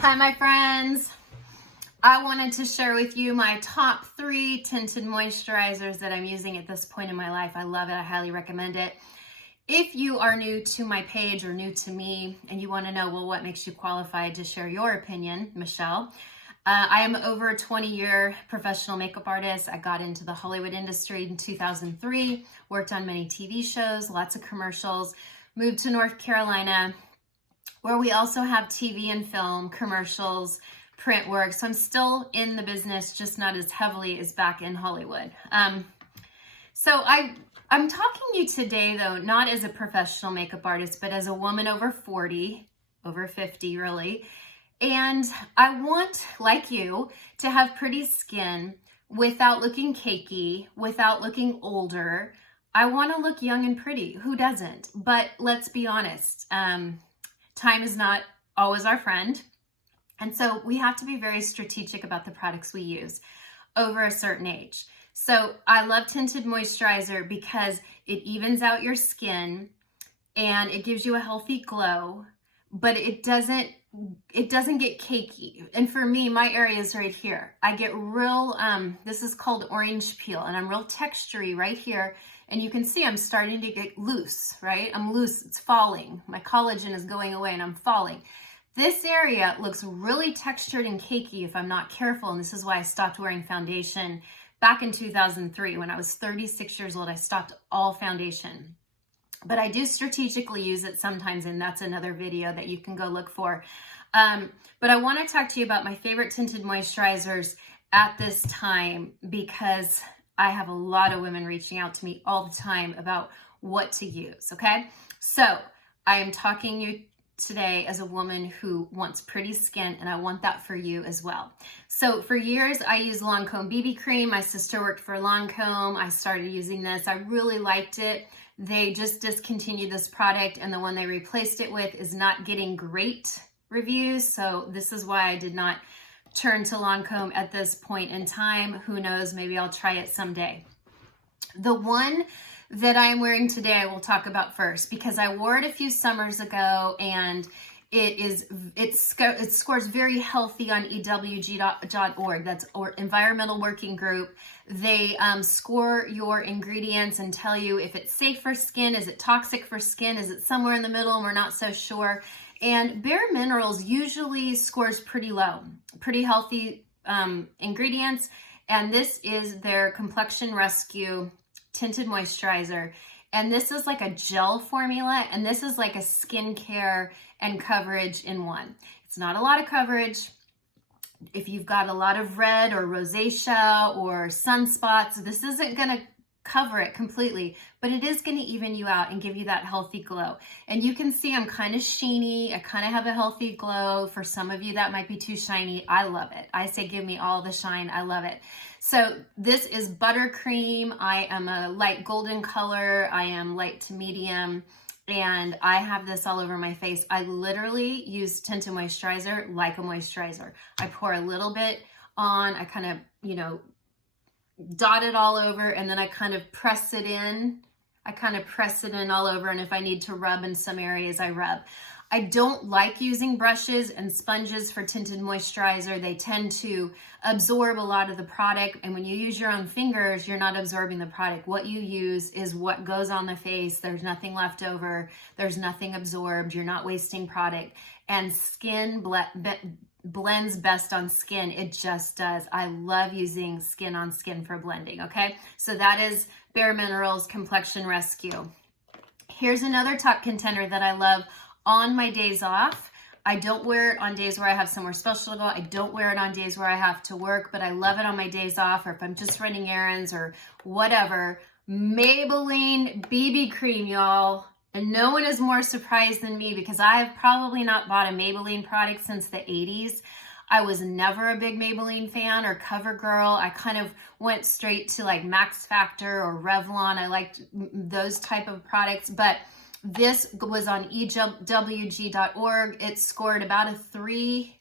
Hi, my friends. I wanted to share with you my top 3 tinted moisturizers that I'm using at this point in my life. I love it. I highly recommend it. If you are new to my page or new to me and you want to know, well, what makes you qualified to share your opinion, Michelle, I am over a 20-year professional makeup artist. I got into the Hollywood industry in 2003, worked on many TV shows, lots of commercials, moved to North Carolina, where we also have TV and film, commercials, print work. So I'm still in the business, just not as heavily as back in Hollywood. So I'm talking to you today, though, not as a professional makeup artist, but as a woman over 40, over 50 really. And I want, like you, to have pretty skin without looking cakey, without looking older. I want to look young and pretty. Who doesn't? But let's be honest. Time is not always our friend. And so we have to be very strategic about the products we use over a certain age. So I love Tinted Moisturizer because it evens out your skin and it gives you a healthy glow, but it doesn't get cakey. And for me, my area is right here. I get real, this is called orange peel, and I'm real textury right here. And you can see I'm starting to get loose, right? I'm loose, it's falling. My collagen is going away and I'm falling. This area looks really textured and cakey if I'm not careful. And this is why I stopped wearing foundation back in 2003. When I was 36 years old, I stopped all foundation. But I do strategically use it sometimes, and that's another video that you can go look for. But I want to talk to you about my favorite tinted moisturizers at this time, because I have a lot of women reaching out to me all the time about what to use, okay? So I am talking to you today as a woman who wants pretty skin, and I want that for you as well. So for years, I used Lancome Bb Cream. My sister worked for Lancome. I started using this. I really liked it. They just discontinued this product, and the one they replaced it with is not getting great reviews. So this is why I did not turn to Lancome at this point in time. Who knows, maybe I'll try it someday. The one that I'm wearing today, I will talk about first, because I wore it a few summers ago, and it scores very healthy on EWG.org. That's or Environmental Working Group. They score your ingredients and tell you if it's safe for skin, is it toxic for skin, is it somewhere in the middle, and we're not so sure. And Bareminerals usually scores pretty low, pretty healthy ingredients. And this is their Complexion Rescue Tinted Moisturizer. And this is like a gel formula, and this is like a skincare and coverage in one. It's not a lot of coverage. If you've got a lot of red or rosacea or sunspots, this isn't gonna cover it completely, but it is gonna even you out and give you that healthy glow. And you can see I'm kind of sheeny. I kind of have a healthy glow. For some of you, that might be too shiny. I love it. I say give me all the shine. I love it. So this is buttercream. I am a light golden color. I am light to medium, and I have this all over my face. I literally use tinted moisturizer like a moisturizer. I pour a little bit on, I kind of, dot it all over, and then I kind of press it in. I kind of press it in all over, and if I need to rub in some areas, I rub. I don't like using brushes and sponges for tinted moisturizer. They tend to absorb a lot of the product, and when you use your own fingers, you're not absorbing the product. What you use is what goes on the face. There's nothing left over. There's nothing absorbed. You're not wasting product. And skin blends best on skin. It just does. I love using skin on skin for blending, okay? So that is Bareminerals Complexion Rescue. Here's another top contender that I love on my days off. I don't wear it on days where I have somewhere special to go. I don't wear it on days where I have to work, but I love it on my days off, or if I'm just running errands or whatever. Maybelline Bb Cream, y'all. And no one is more surprised than me, because I have probably not bought a Maybelline product since the 80s. I was never a big Maybelline fan or CoverGirl. I kind of went straight to like Max Factor or Revlon. I liked those type of products, but this was on EWG.org. It scored about a 3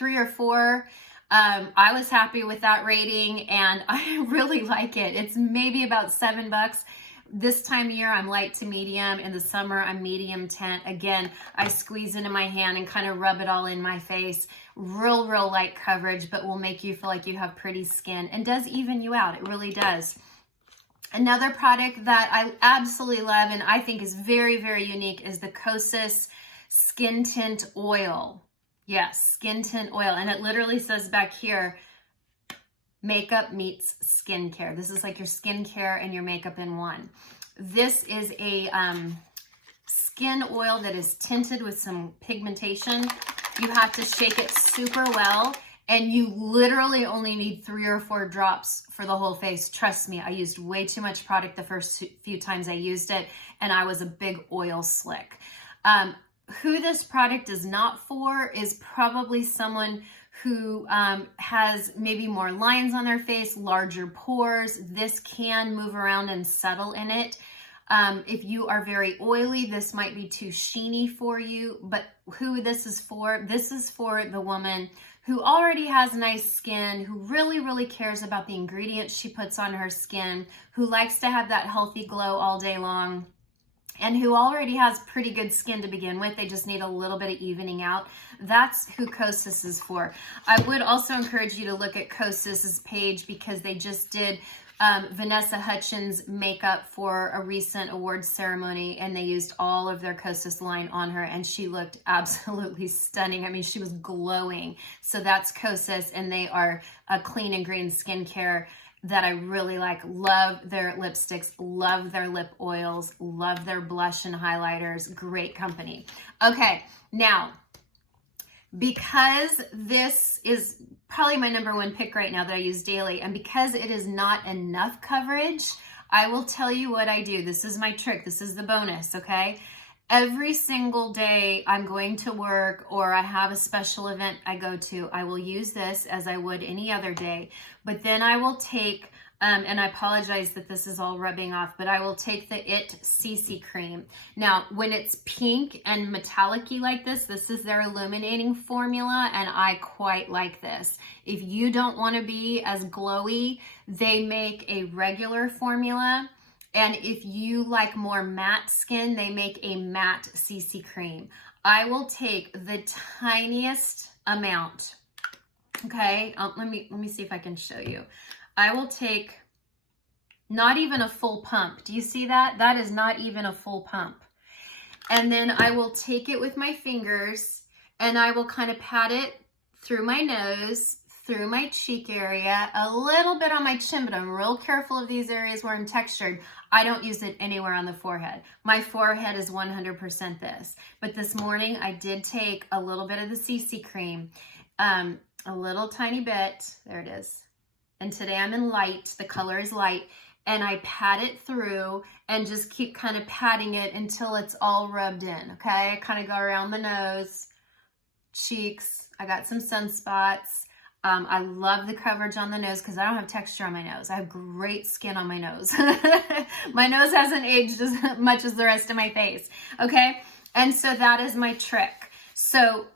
or 4. I was happy with that rating, and I really like it. It's maybe about $7, This time of year, I'm light to medium. In the summer, I'm medium tint. Again, I squeeze into my hand and kind of rub it all in my face. Real light coverage, but will make you feel like you have pretty skin and does even you out. It really does. Another product that I absolutely love and I think is very unique is the Kosas Skin Tint Oil. Yes, Skin Tint Oil. And it literally says back here, makeup meets skincare. This is like your skincare and your makeup in one. This is a skin oil that is tinted with some pigmentation. You have to shake it super well, and you literally only need 3 or 4 drops for the whole face. Trust me, I used way too much product the first few times I used it, and I was a big oil slick. Who this product is not for is probably someone who has maybe more lines on their face, larger pores. This can move around and settle in it. If you are very oily, this might be too sheeny for you, but who this is for the woman who already has nice skin, who really cares about the ingredients she puts on her skin, who likes to have that healthy glow all day long, and who already has pretty good skin to begin with. They just need a little bit of evening out. That's who Kosas is for. I would also encourage you to look at Kosas's page because they just did Vanessa Hudgens makeup for a recent awards ceremony, and they used all of their Kosas line on her, and she looked absolutely stunning. I mean, she was glowing. So that's Kosas, and they are a clean and green skincare that I really like. Love their lipsticks, love their lip oils, love their blush and highlighters. Great company. Okay, now, because this is probably my #1 pick right now that I use daily, and because it is not enough coverage, I will tell you what I do. This is my trick. This is the bonus, okay? Every single day I'm going to work or I have a special event I go to, I will use this as I would any other day. But then I will take, and I apologize that this is all rubbing off, but I will take the IT CC cream. Now, when it's pink and metallic-y like this is their illuminating formula, and I quite like this. If you don't want to be as glowy, they make a regular formula. And if you like more matte skin, they make a matte CC cream. I will take the tiniest amount. Okay, let me see if I can show you. I will take not even a full pump. Do you see that? That is not even a full pump. And then I will take it with my fingers and I will kind of pat it through my nose, through my cheek area, a little bit on my chin, but I'm real careful of these areas where I'm textured. I don't use it anywhere on the forehead. My forehead is 100% this. But this morning I did take a little bit of the CC cream, a little tiny bit, there it is. And today I'm in light, the color is light, and I pat it through and just keep kind of patting it until it's all rubbed in, okay? I kind of go around the nose, cheeks, I got some sunspots. I love the coverage on the nose because I don't have texture on my nose. I have great skin on my nose. My nose hasn't aged as much as the rest of my face, okay? And so that is my trick. So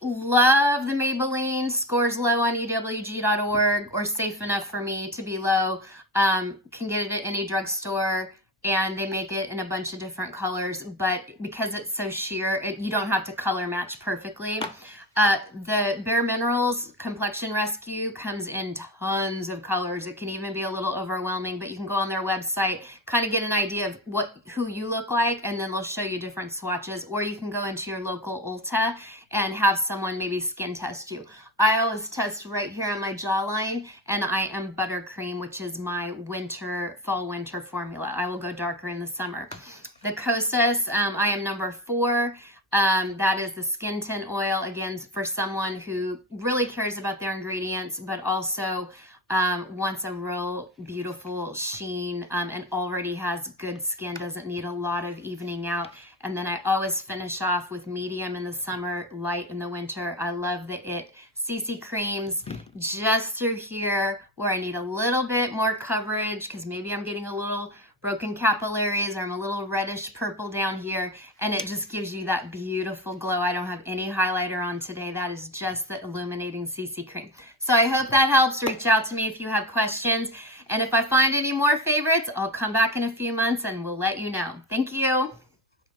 love the Maybelline, scores low on EWG.org or safe enough for me to be low. Can get it at any drugstore, and they make it in a bunch of different colors, but because it's so sheer, you don't have to color match perfectly. The Bareminerals Complexion Rescue comes in tons of colors. It can even be a little overwhelming, but you can go on their website, kind of get an idea of who you look like, and then they'll show you different swatches, or you can go into your local Ulta and have someone maybe skin test you. I always test right here on my jawline, and I am Buttercream, which is my fall-winter formula. I will go darker in the summer. The Kosas, I am #4. That is the skin tint oil, again, for someone who really cares about their ingredients, but also wants a real beautiful sheen and already has good skin, doesn't need a lot of evening out. And then I always finish off with medium in the summer, light in the winter. I love the IT CC creams just through here where I need a little bit more coverage because maybe I'm getting a little broken capillaries or I'm a little reddish purple down here, and it just gives you that beautiful glow. I don't have any highlighter on today. That is just the illuminating CC cream. So I hope that helps. Reach out to me if you have questions. And if I find any more favorites, I'll come back in a few months and we'll let you know. Thank you.